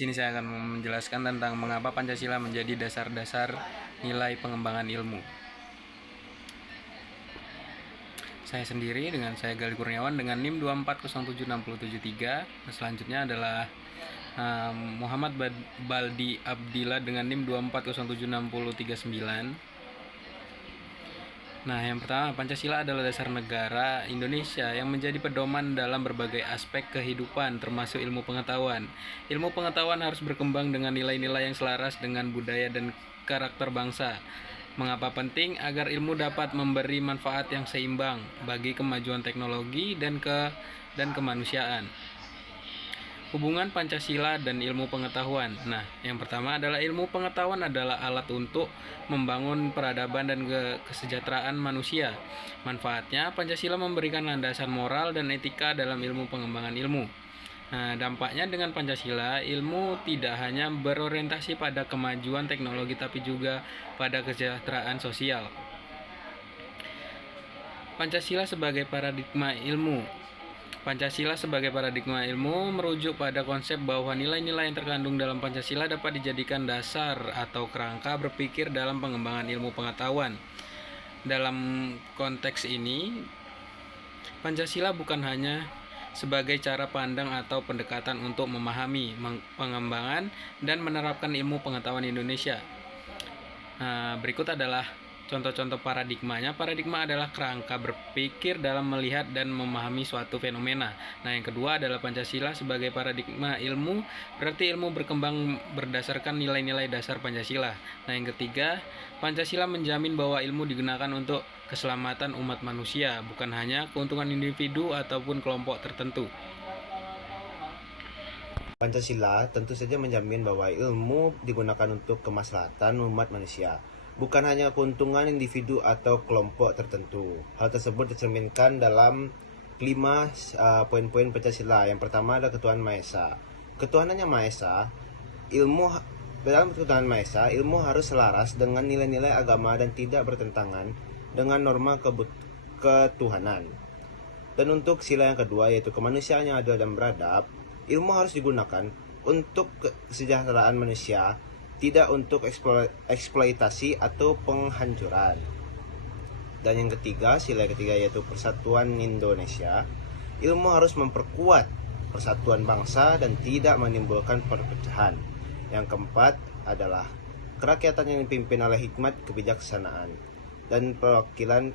sini saya akan menjelaskan tentang mengapa Pancasila menjadi dasar-dasar nilai pengembangan ilmu. Saya sendiri dengan saya Gali Kurniawan dengan NIM 2407673. Selanjutnya adalah Muhammad Baldi Abdillah dengan NIM 2407639. Nah, yang pertama, Pancasila adalah dasar negara Indonesia yang menjadi pedoman dalam berbagai aspek kehidupan, termasuk ilmu pengetahuan. Ilmu pengetahuan harus berkembang dengan nilai-nilai yang selaras dengan budaya dan karakter bangsa. Mengapa penting? Agar ilmu dapat memberi manfaat yang seimbang bagi kemajuan teknologi dan kemanusiaan. Hubungan Pancasila dan ilmu pengetahuan. Nah, yang pertama adalah ilmu pengetahuan adalah alat untuk membangun peradaban dan kesejahteraan manusia. Manfaatnya, Pancasila memberikan landasan moral dan etika dalam ilmu pengembangan ilmu. Nah, dampaknya dengan Pancasila, ilmu tidak hanya berorientasi pada kemajuan teknologi tapi juga pada kesejahteraan sosial. Pancasila sebagai paradigma ilmu. Pancasila sebagai paradigma ilmu merujuk pada konsep bahwa nilai-nilai yang terkandung dalam Pancasila dapat dijadikan dasar atau kerangka berpikir dalam pengembangan ilmu pengetahuan. Dalam konteks ini, Pancasila bukan hanya sebagai cara pandang atau pendekatan untuk memahami, pengembangan, dan menerapkan ilmu pengetahuan Indonesia. Berikut adalah contoh-contoh paradigmanya. Paradigma adalah kerangka berpikir dalam melihat dan memahami suatu fenomena. Nah, yang kedua adalah Pancasila sebagai paradigma ilmu, berarti ilmu berkembang berdasarkan nilai-nilai dasar Pancasila. Nah, yang ketiga, Pancasila menjamin bahwa ilmu digunakan untuk keselamatan umat manusia, bukan hanya keuntungan individu ataupun kelompok tertentu. Pancasila tentu saja menjamin bahwa ilmu digunakan untuk kemaslahatan umat manusia, bukan hanya keuntungan individu atau kelompok tertentu. Hal tersebut dicerminkan dalam 5 poin-poin Pancasila. Yang pertama adalah Ketuhanan Maha Esa. Ketuhanannya Maha Esa, dalam Ketuhanan Maha Esa, ilmu harus selaras dengan nilai-nilai agama dan tidak bertentangan dengan norma ketuhanan. Dan untuk sila yang kedua, yaitu kemanusiaan yang adil dan beradab, ilmu harus digunakan untuk kesejahteraan manusia, tidak untuk eksploitasi atau penghancuran. Dan yang ketiga, sila ketiga yaitu persatuan Indonesia. Ilmu harus memperkuat persatuan bangsa dan tidak menimbulkan perpecahan. Yang keempat adalah kerakyatan yang dipimpin oleh hikmat kebijaksanaan dan perwakilan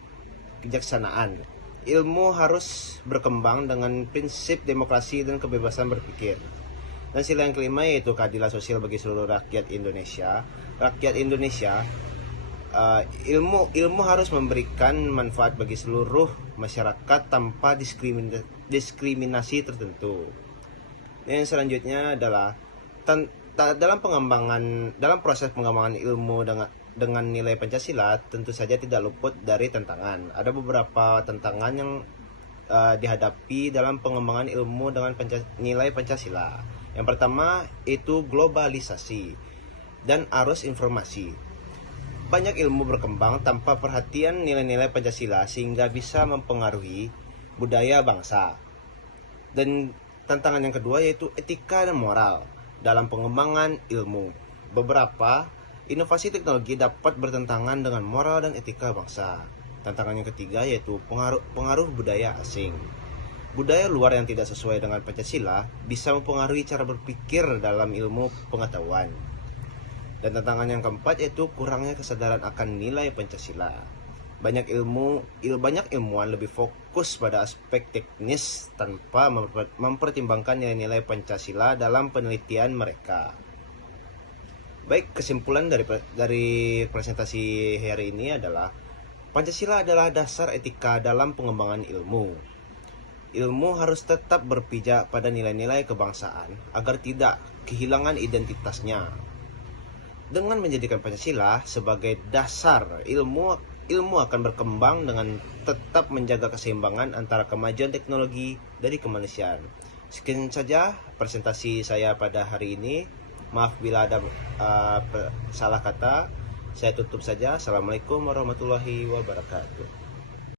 kebijaksanaan. Ilmu harus berkembang dengan prinsip demokrasi dan kebebasan berpikir. Dan sila yang kelima yaitu keadilan sosial bagi seluruh rakyat Indonesia. Ilmu harus memberikan manfaat bagi seluruh masyarakat tanpa diskriminasi tertentu. Dan yang selanjutnya adalah dalam proses pengembangan ilmu dengan nilai Pancasila tentu saja tidak luput dari tantangan. Ada beberapa tantangan yang dihadapi dalam pengembangan ilmu dengan nilai Pancasila. Yang pertama itu globalisasi dan arus informasi. Banyak ilmu berkembang tanpa perhatian nilai-nilai Pancasila sehingga bisa mempengaruhi budaya bangsa. Dan tantangan yang kedua yaitu etika dan moral dalam pengembangan ilmu. Beberapa inovasi teknologi dapat bertentangan dengan moral dan etika bangsa. Tantangan yang ketiga yaitu pengaruh budaya asing. Budaya luar yang tidak sesuai dengan Pancasila bisa mempengaruhi cara berpikir dalam ilmu pengetahuan. Dan tantangan yang keempat yaitu kurangnya kesadaran akan nilai Pancasila. Banyak ilmuwan lebih fokus pada aspek teknis tanpa mempertimbangkan nilai-nilai Pancasila dalam penelitian mereka. Baik, kesimpulan dari presentasi hari ini adalah Pancasila adalah dasar etika dalam pengembangan ilmu. Ilmu harus tetap berpijak pada nilai-nilai kebangsaan agar tidak kehilangan identitasnya. Dengan menjadikan Pancasila sebagai dasar, ilmu akan berkembang dengan tetap menjaga keseimbangan antara kemajuan teknologi dari kemanusiaan. Sekian saja presentasi saya pada hari ini. Maaf bila ada salah kata. Saya tutup saja. Assalamualaikum warahmatullahi wabarakatuh.